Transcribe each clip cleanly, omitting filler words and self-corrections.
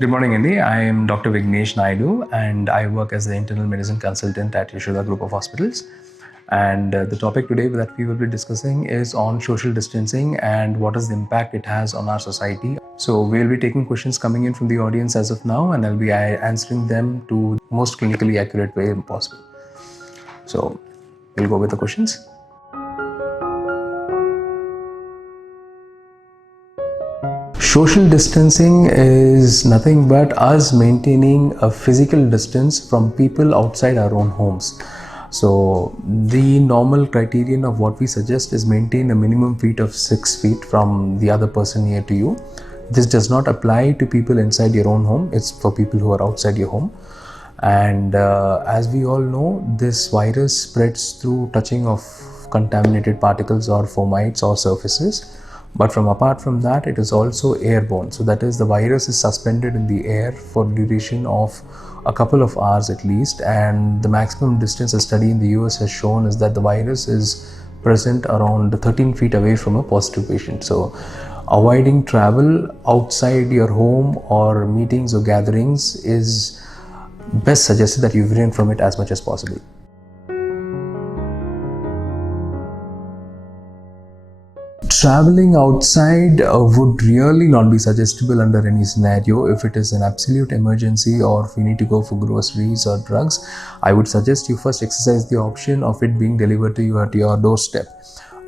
Good morning, Andy. I am Dr. Vignesh Naidu, and I work as the internal medicine consultant at Yashoda Group of Hospitals. And the topic today that we will be discussing is on social distancing and what is the impact it has on our society. So we'll be taking questions coming in from the audience as of now, and I'll be answering them to the most clinically accurate way possible. So we'll go with the questions. Social distancing is nothing but us maintaining a physical distance from people outside our own homes. So the normal criterion of what we suggest is maintain a minimum feet of 6 feet from the other person near to you. This does not apply to people inside your own home. It's for people who are outside your home. And as we all know, this virus spreads through touching of contaminated particles or fomites or surfaces. But apart from that, it is also airborne. So that is, the virus is suspended in the air for duration of a couple of hours at least. And the maximum distance a study in the US has shown is that the virus is present around 13 feet away from a positive patient. So avoiding travel outside your home or meetings or gatherings is best suggested that you refrain from it as much as possible. Traveling outside would really not be suggestible under any scenario. If it is an absolute emergency or if you need to go for groceries or drugs, I would suggest you first exercise the option of it being delivered to you at your doorstep.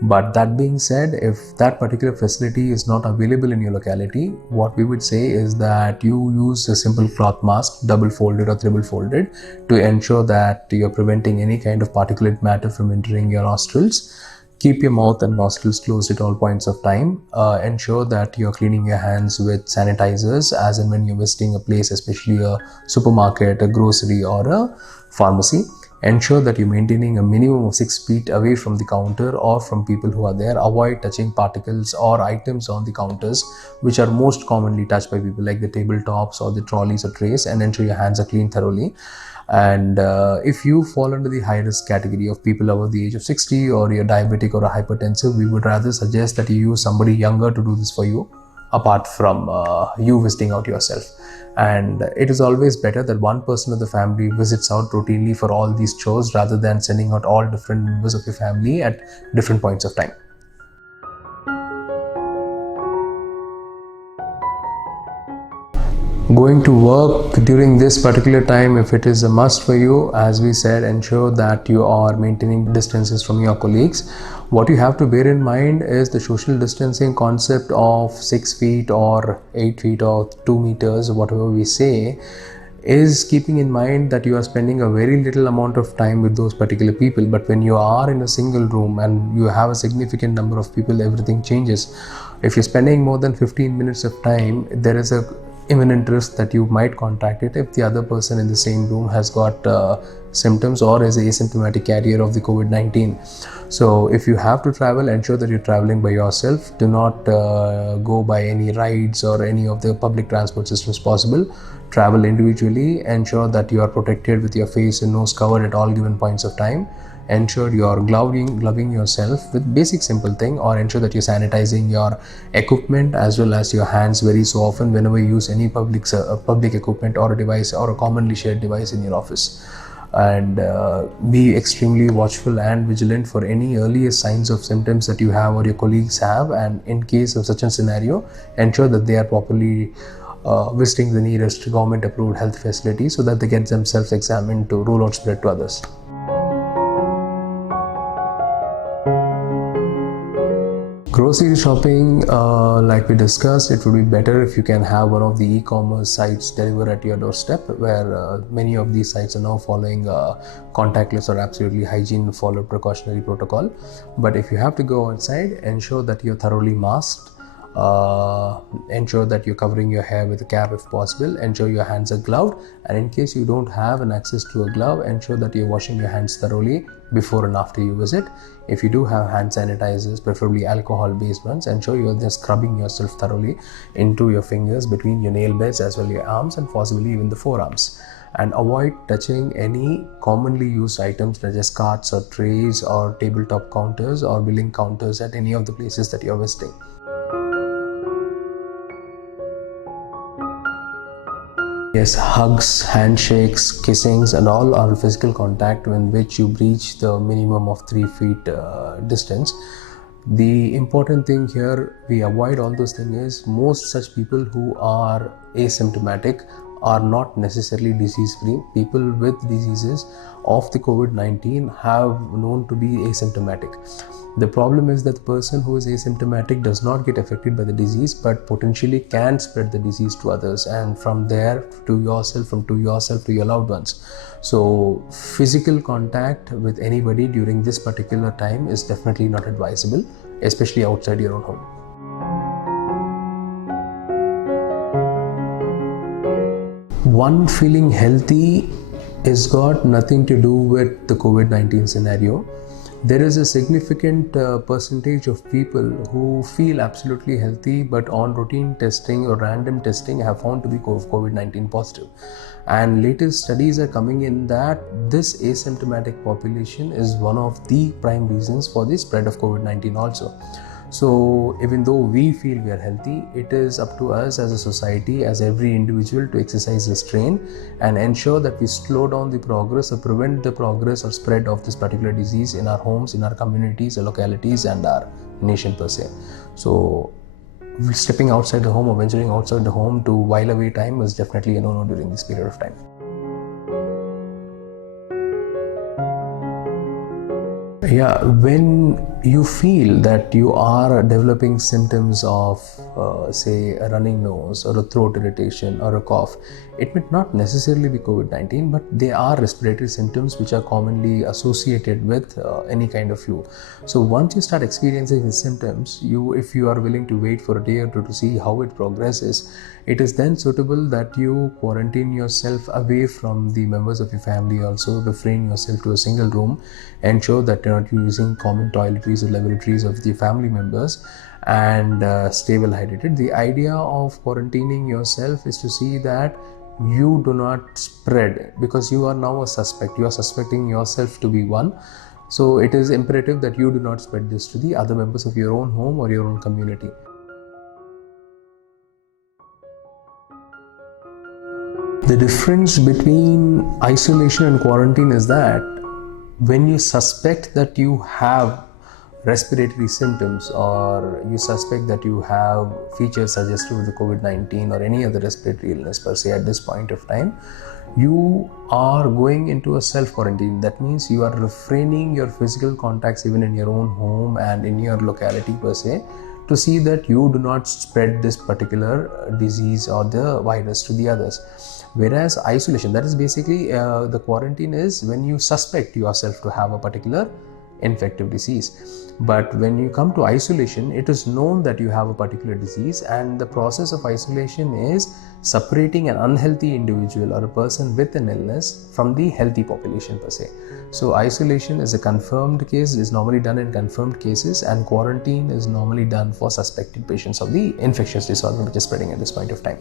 But that being said, if that particular facility is not available in your locality, what we would say is that you use a simple cloth mask, double folded or triple folded, to ensure that you're preventing any kind of particulate matter from entering your nostrils. Keep your mouth and nostrils closed at all points of time. Ensure that you're cleaning your hands with sanitizers as and when you're visiting a place, especially a supermarket, a grocery, or a pharmacy. Ensure that you're maintaining a minimum of 6 feet away from the counter or from people who are there. Avoid touching particles or items on the counters which are most commonly touched by people, like the tabletops or the trolleys or trays, and ensure your hands are clean thoroughly. And if you fall under the high risk category of people over the age of 60, or you're diabetic or a hypertensive, we would rather suggest that you use somebody younger to do this for you, apart from you visiting out yourself. And it is always better that one person of the family visits out routinely for all these chores rather than sending out all different members of your family at different points of time. Going to work during this particular time, if it is a must for you, as we said, ensure that you are maintaining distances from your colleagues. What you have to bear in mind is the social distancing concept of 6 feet or 8 feet or 2 meters, whatever we say, is keeping in mind that you are spending a very little amount of time with those particular people. But when you are in a single room and you have a significant number of people, everything changes. If you're spending more than 15 minutes of time, there is a imminent risk that you might contract it if the other person in the same room has got symptoms or is an asymptomatic carrier of the COVID-19. So if you have to travel, ensure that you're traveling by yourself. Do not go by any rides or any of the public transport systems possible. Travel individually. Ensure that you are protected with your face and nose covered at all given points of time. Ensure you're gloving yourself with basic simple thing, or ensure that you're sanitizing your equipment as well as your hands very so often whenever you use any public equipment or a device or a commonly shared device in your office. And be extremely watchful and vigilant for any earliest signs of symptoms that you have or your colleagues have, and in case of such a scenario, ensure that they are properly visiting the nearest government approved health facility so that they get themselves examined to rule out spread to others. Grocery shopping, like we discussed, it would be better if you can have one of the e-commerce sites deliver at your doorstep, where many of these sites are now following contactless or absolutely hygiene followed precautionary protocol. But if you have to go outside, ensure that you're thoroughly masked. Ensure that you're covering your hair with a cap if possible. Ensure your hands are gloved, and in case you don't have an access to a glove, ensure that you're washing your hands thoroughly before and after you visit. If you do have hand sanitizers, preferably alcohol based ones, ensure you're just scrubbing yourself thoroughly into your fingers, between your nail beds as well as your arms, and possibly even the forearms. And avoid touching any commonly used items such as carts or trays or tabletop counters or billing counters at any of the places that you're visiting. Yes, hugs, handshakes, kissings, and all are physical contact in which you breach the minimum of 3 feet distance. The important thing here, we avoid all those things, is most such people who are asymptomatic are not necessarily disease free. People with diseases of the COVID-19 have known to be asymptomatic. The problem is that the person who is asymptomatic does not get affected by the disease, but potentially can spread the disease to others, and from there to yourself, from to yourself to your loved ones. So physical contact with anybody during this particular time is definitely not advisable, especially outside your own home. One, feeling healthy is got nothing to do with the COVID-19 scenario. There is a significant percentage of people who feel absolutely healthy, but on routine testing or random testing have found to be COVID-19 positive. And latest studies are coming in that this asymptomatic population is one of the prime reasons for the spread of COVID-19 also. So even though we feel we are healthy, it is up to us as a society, as every individual, to exercise restraint and ensure that we slow down the progress or prevent the progress or spread of this particular disease in our homes, in our communities, our localities, and our nation per se. So stepping outside the home or venturing outside the home to while away time is definitely a no-no during this period of time. Yeah, when you feel that you are developing symptoms of say a running nose or a throat irritation or a cough, it may not necessarily be COVID-19, but they are respiratory symptoms which are commonly associated with any kind of flu. So once you start experiencing these symptoms, if you are willing to wait for a day or two to see how it progresses, it is then suitable that you quarantine yourself away from the members of your family. Also refrain yourself to a single room, ensure that you're not using common toiletries or lavatories of the family members, and stay well hydrated. The idea of quarantining yourself is to see that you do not spread, because you are now a suspect. You are suspecting yourself to be one. So it is imperative that you do not spread this to the other members of your own home or your own community. The difference between isolation and quarantine is that when you suspect that you have respiratory symptoms, or you suspect that you have features suggestive of the COVID-19 or any other respiratory illness per se, at this point of time, you are going into a self-quarantine. That means you are refraining your physical contacts even in your own home and in your locality per se, to see that you do not spread this particular disease or the virus to the others. Whereas isolation, that is basically the quarantine is when you suspect yourself to have a particular infective disease. But when you come to isolation, it is known that you have a particular disease, and the process of isolation is separating an unhealthy individual or a person with an illness from the healthy population per se. So isolation is a confirmed case, is normally done in confirmed cases, and quarantine is normally done for suspected patients of the infectious disorder which is spreading at this point of time.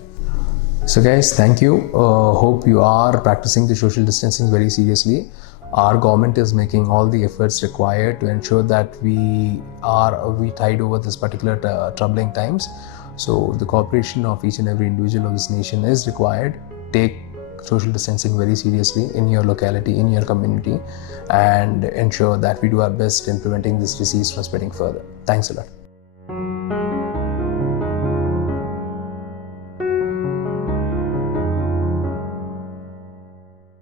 So guys, thank you. Hope you are practicing the social distancing very seriously. Our government is making all the efforts required to ensure that we tide over this particular troubling times. So the cooperation of each and every individual of this nation is required. Take social distancing very seriously in your locality, in your community, and ensure that we do our best in preventing this disease from spreading further. Thanks a lot.